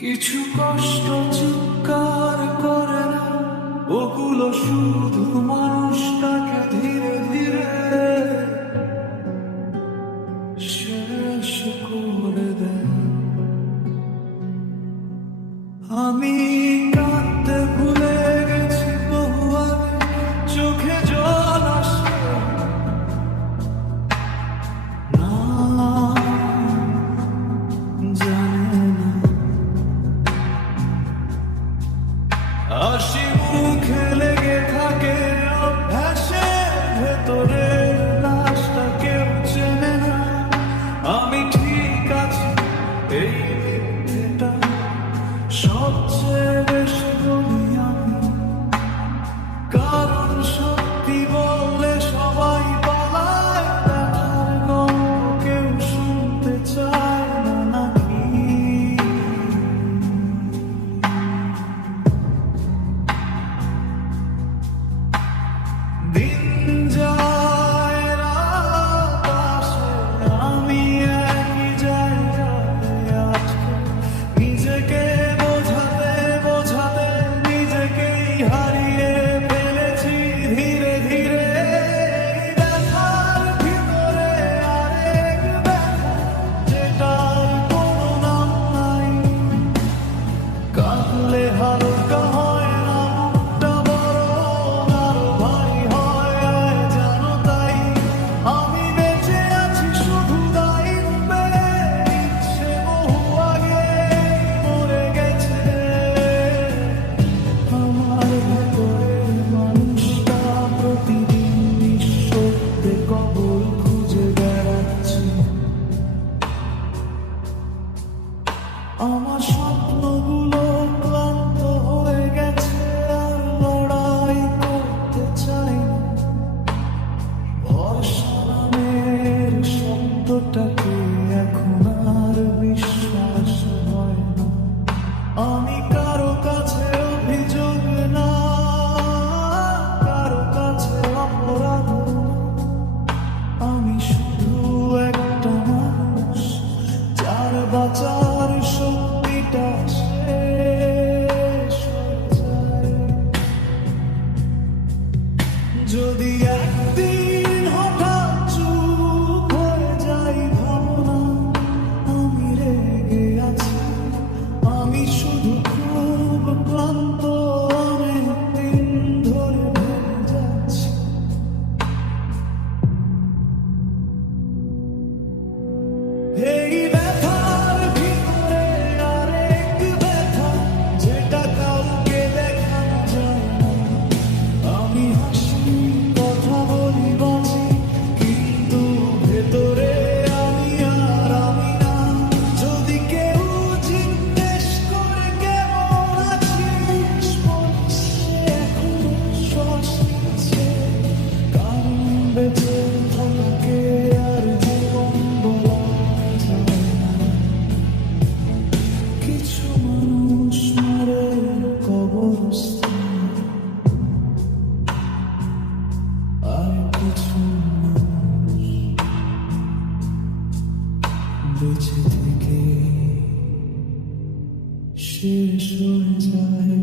কিছু কষ্ট চিৎকার করে না, ওগুলো শুধু মানুষটাকে ধীরে ধীরে শেষ করে দেয়। আমি কাঁদতে ভুলে গেছি বহু আগে, চোখে জল আসে না, জানে না হাসি মুখে লেগে থাকে অভ্যাসে, ভেতরে লাশটা কেউ চেনে না। আমি ঠিক আছি এই মিথ্যেটা সবচেয়ে বেশি বলি আমি, কারণ সত্যি বললে সবাই পালায়, ব্যথার গল্প কেউ শুনতে চায় না নাকি। দিন যায় রাত আসে, আমি একই জায়গায় আটকে, নিজেকে বোঝাতে বোঝাতে নিজেকেই হারিয়ে ফেলেছি ধীরে ধীরে। ব্যথার ভিতরে আরেক ব্যথা, যেটার কোনো নাম নাই, কাঁদলে হালকা হয় না মুখটা, বরং আরো ভারী হয় জানো তাই। আমি বেঁচে আছি শুধু দায়িত্বে, ইচ্ছে বহু আগে মরে গেছে। আমার ভেতরে মানুষটা প্রতিদিন নিঃশব্দে কবর খুঁজে বেড়াচ্ছে। আমার স্বপ্নগুলো ক্লান্ত হয়ে গেছে, আর লড়াই করতে চাই না। ভরসা নামের শব্দটাকে এখন আর বিশ্বাস হয় না। আমি কারো কাছে অভিযোগ না, কারো কাছে অপরাধ না, আমি শুধু একটা মানুষ যার বাঁচার শক্তিটা শেষ হয়ে যায়। যদি একদিন হঠাৎ চুপ হয়ে যাই, ভাবনা আমি রেগে আছি, আমি শুধু খুব ক্লান্ত, অনেক দিন ধরে ভেবে যাচ্ছি। এই ব্যথার ভিতরে আরেক ব্যথা, যেটা কাউকে দেখানো যায় না। আমি হাসি, কথা বলি, বাঁচি, কিন্তু ভেতরে আমি আর আমি না। যদি কেউ জিজ্ঞেস করে কেমন আছিস, বলিস এখনো শ্বাস নিচ্ছে, কারণ বেঁচে থাকে আর জীবন বলা যায় না। কিছু মানুষ মরে কবরস্থানে, আর কিছু মানুষ বেঁচে থেকে শেষ হয়ে যায়।